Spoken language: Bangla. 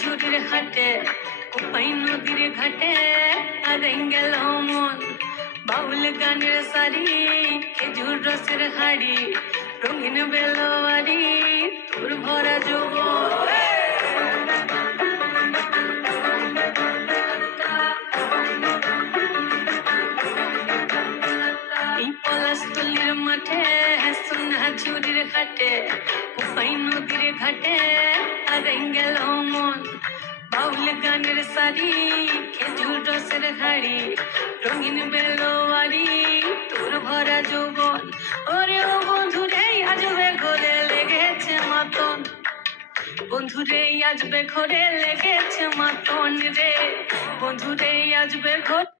ঝুড়ির হাটে কোপাই নদীর ঘাটে হারাই গেল মন। বাউল গানের সারি খেজুর রসের হাড়ি রঙিন বেলোয়ারি তোর ভরা যৌবন। এই পলাশতলির মাঠে সোনা ঝুড়ির ঘাটে কোপাই নদীর ঘাটে হারাই গেল মন। বাউল গানের সারি খেজুর রসের হাড়ি রঙিন বেলোয়ারি তোর ভরা যৌবন। ওরে ও বন্ধুরে আজবে ঘরে লেগেছে মাতন, বন্ধুরে আজবে ঘরে লেগেছে মাতন রে, বন্ধুরে আজবে ঘরে